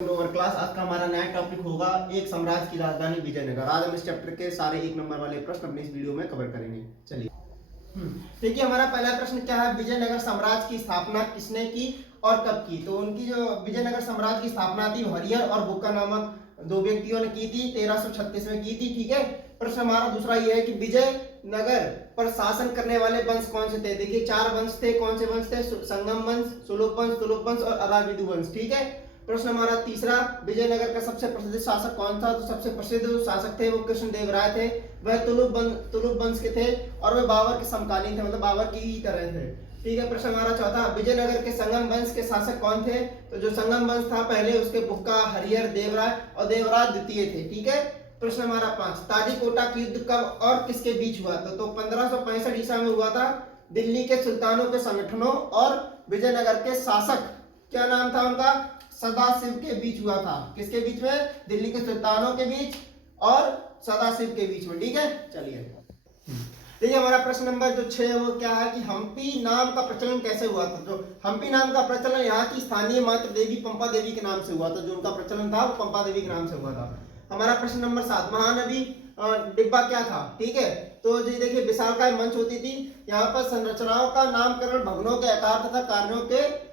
Over class. आज का हमारा नया टॉपिक होगा एक साम्राज्य की राजधानी विजयनगर। आज हम इस चैप्टर के सारे 1 नंबर वाले प्रश्न अपने इस वीडियो में कवर करेंगे। चलिए देखिए, हमारा पहला प्रश्न क्या है, विजयनगर साम्राज्य की स्थापना किसने की और कब की। तो उनकी जो विजयनगर साम्राज्य की स्थापना थी हरिहर और बुक्का नामक दो व्यक्तियों ने की थी, 1336 में की थी। ठीक है। प्रश्न हमारा दूसरा ये है कि विजयनगर पर शासन करने वाले वंश कौन से थे। देखिए 4 वंश थे। कौन से वंश थे? संगम वंश, तुलुप वंश और अराविदु वंश। ठीक है। प्रश्न हमारा तीसरा, विजयनगर का सबसे प्रसिद्ध शासक कौन था। तो सबसे प्रसिद्ध जो शासक थे वो कृष्णदेव राय थे। वह तुलुप वंश के थे और वे बाबर के समकालीन थे, मतलब बाबर की ही तरह थे। ठीक है। प्रश्न हमारा चौथा, विजयनगर के संगम वंश के शासक कौन थे। तो जो संगम वंश था पहले उसके बुक्का, हरिहर, देवराय और देवराज द्वितीय थे। ठीक है। प्रश्न हमारा 5, तालीकोटा का युद्ध कब और किसके बीच हुआ था। तो 1565 ईसा में हुआ था। दिल्ली के सुल्तानों के संगठनों और विजयनगर के शासक, क्या नाम था उनका, सदाशिव के बीच हुआ था। किसके बीच में? दिल्ली के सुल्तानों के बीच और सदाशिव के बीच में। ठीक है। चलिए देखिए, हमारा प्रश्न नंबर जो 6 है वो क्या है कि हम्पी नाम का प्रचलन कैसे हुआ था। जो हम्पी नाम का प्रचलन यहाँ की स्थानीय मातृ देवी पंपा देवी के नाम से हुआ था। जो उनका प्रचलन था वो पंपा देवी के नाम से हुआ था। हमारा प्रश्न नंबर 7, महानदी डिब्बा क्या था। ठीक है। तो जी देखिए, विशालकाय मंच होती थी। यहाँ पर संरचनाओं का नामकरण भवनों के आकार तथा कार्यों के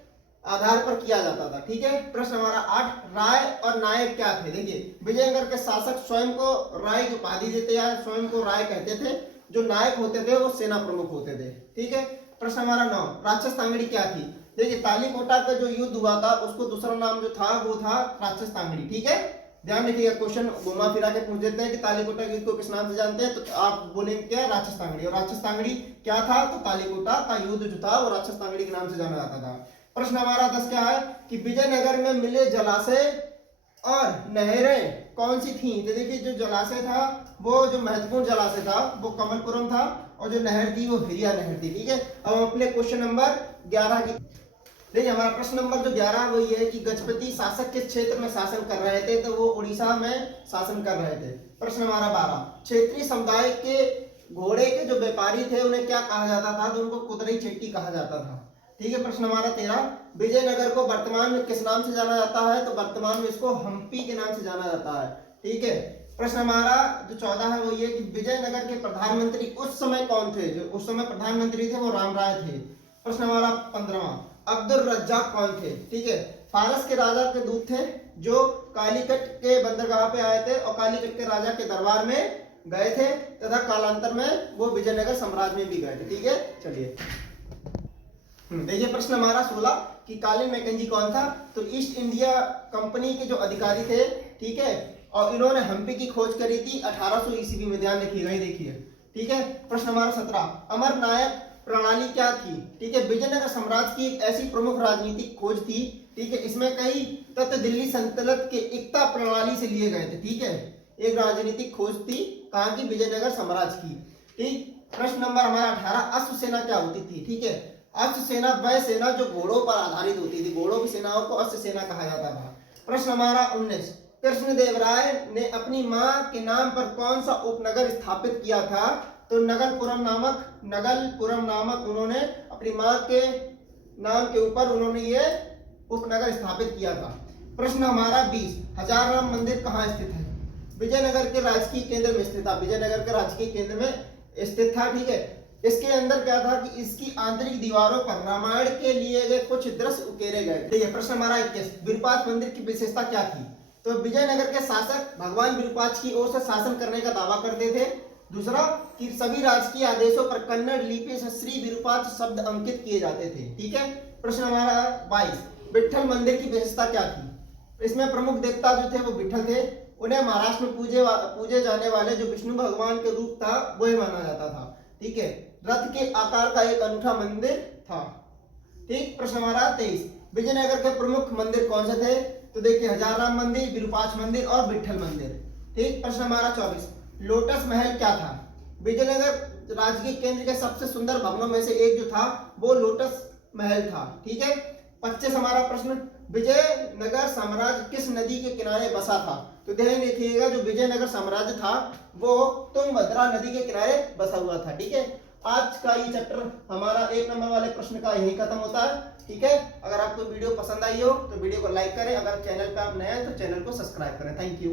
आधार पर किया जाता था। ठीक है। प्रश्न हमारा 8, राय और नायक क्या थे। देखिए, विजयनगर के शासक स्वयं को राय की उपाधि देते या स्वयं को राय कहते थे। जो नायक होते थे वो सेना प्रमुख होते थे। ठीक है। प्रश्न हमारा 9, राक्षस तांगड़ी क्या थी। देखिए, तालीकोटा का जो युद्ध हुआ था उसको दूसरा नाम जो था वो था राक्षस तांगड़ी। ठीक है। ध्यान रखिएगा, क्वेश्चन घुमा फिरा के पूछ देते हैं कि तालीकोटा के युद्ध को किस नाम से जानते हैं, तो आप बोलेंगे क्या, राक्षस तांगड़ी। और राक्षस तांगड़ी क्या था, तो तालीकोटा का युद्ध जो था वो राक्षस तांगड़ी के नाम से जाना जाता था। प्रश्न हमारा 10 क्या है कि विजयनगर में मिले जलाशय और नहरें कौन सी थी। तो देखिए, जो जलाशय था वो जो महत्वपूर्ण जलाशय था वो कमलपुरम था और जो नहर थी वो हिरिया नहर थी। ठीक है। अब हम अपने क्वेश्चन नंबर 11 की देखिए, हमारा प्रश्न नंबर जो 11 वो ये है कि गजपति शासक किस क्षेत्र में शासन कर रहे थे। तो वो उड़ीसा में शासन कर रहे थे। प्रश्न हमारा 12, क्षेत्रीय समुदाय के घोड़े के जो व्यापारी थे उन्हें क्या कहा जाता था। तो उनको कुदरई चेट्टी कहा जाता था। ठीक है। प्रश्न हमारा 13, विजयनगर को वर्तमान में किस नाम से जाना जाता है। तो वर्तमान में इसको हम्पी के नाम से जाना जाता है। ठीक है। प्रश्न हमारा जो 14 है वो ये कि विजयनगर के प्रधानमंत्री उस समय कौन थे। जो उस समय प्रधानमंत्री थे वो राम राय थे। प्रश्न हमारा 15, अब्दुल रज्जाक कौन थे। ठीक है। फारस के राजा के दूत थे जो कालीकट के बंदरगाह पे आए थे और कालीकट के राजा के दरबार में गए थे तथा कालांतर में वो विजयनगर साम्राज्य में भी गए थे। ठीक है। चलिए देखिए, प्रश्न हमारा 16 कि कॉलिन मैकेंजी कौन था। तो ईस्ट इंडिया कंपनी के जो अधिकारी थे। ठीक है। और इन्होंने हम्पी की खोज करी थी 1800 ईस्वी में। ध्यान रखिएगा, ये देखिए। ठीक है। प्रश्न हमारा 17, अमर नायक प्रणाली क्या थी। ठीक है। विजयनगर साम्राज्य की एक ऐसी प्रमुख राजनीतिक खोज थी। ठीक है। इसमें कई तत्व दिल्ली सल्तनत के एकता प्रणाली से लिए गए थे। ठीक है। एक राजनीतिक खोज थी कहाँ की, विजयनगर साम्राज्य की। ठीक। प्रश्न नंबर हमारा 18, अश्व सेना क्या होती थी। ठीक है। अश्व सेना वह सेना जो घोड़ों पर आधारित होती थी। घोड़ों की सेनाओं को अश्व सेना कहा जाता था। प्रश्न हमारा 19, कृष्णदेव राय ने अपनी मां के नाम पर कौन सा उपनगर स्थापित किया था। तो नगलपुरम नामक उन्होंने अपनी मां के नाम के ऊपर उन्होंने ये उपनगर स्थापित किया था। प्रश्न हमारा 20, हजारराम मंदिर कहाँ स्थित है। विजयनगर के राजकीय केंद्र में स्थित था। विजयनगर के राजकीय केंद्र में स्थित था। ठीक है। इसके अंदर क्या था कि इसकी आंतरिक दीवारों पर रामायण के लिए गए कुछ दृश्य उकेरे गए। ठीक है। प्रश्न हमारा 21, विरूपाक्ष मंदिर की विशेषता क्या थी। तो विजयनगर के शासक भगवान विरूपाक्ष की ओर से शासन करने का दावा करते थे। दूसरा कि सभी राजकीय आदेशों पर कन्नड़ लिपि से श्री विरूपाक्ष शब्द अंकित किए जाते थे। ठीक है। प्रश्न हमारा 22, विट्ठल मंदिर की विशेषता क्या थी। इसमें प्रमुख देवता जो थे वो विट्ठल थे। उन्हें महाराष्ट्र में पूजे जाने वाले जो विष्णु भगवान के रूप था वही माना जाता था। ठीक है। रथ के आकार का एक अनूठा मंदिर था। ठीक। प्रश्न हमारा 23, विजयनगर के प्रमुख मंदिर कौन से थे। तो देखिए, हजारराम मंदिर, विरूपाक्ष मंदिर और विट्ठल मंदिर। ठीक। प्रश्न हमारा 24, लोटस महल क्या था। विजयनगर राजकीय केंद्र के सबसे सुंदर भवनों में से एक जो था वो लोटस महल था। ठीक है। 25 हमारा प्रश्न, विजयनगर साम्राज्य किस नदी के किनारे बसा था। तो ध्यान रखिएगा, जो विजयनगर साम्राज्य था वो तुंगभद्रा नदी के किनारे बसा हुआ था। ठीक है। आज का ये चैप्टर हमारा 1 नंबर वाले प्रश्न का यही खत्म होता है। ठीक है, अगर आपको वीडियो पसंद आई हो तो वीडियो को लाइक करें, अगर चैनल पे आप नए हैं तो चैनल को सब्सक्राइब करें। Thank you.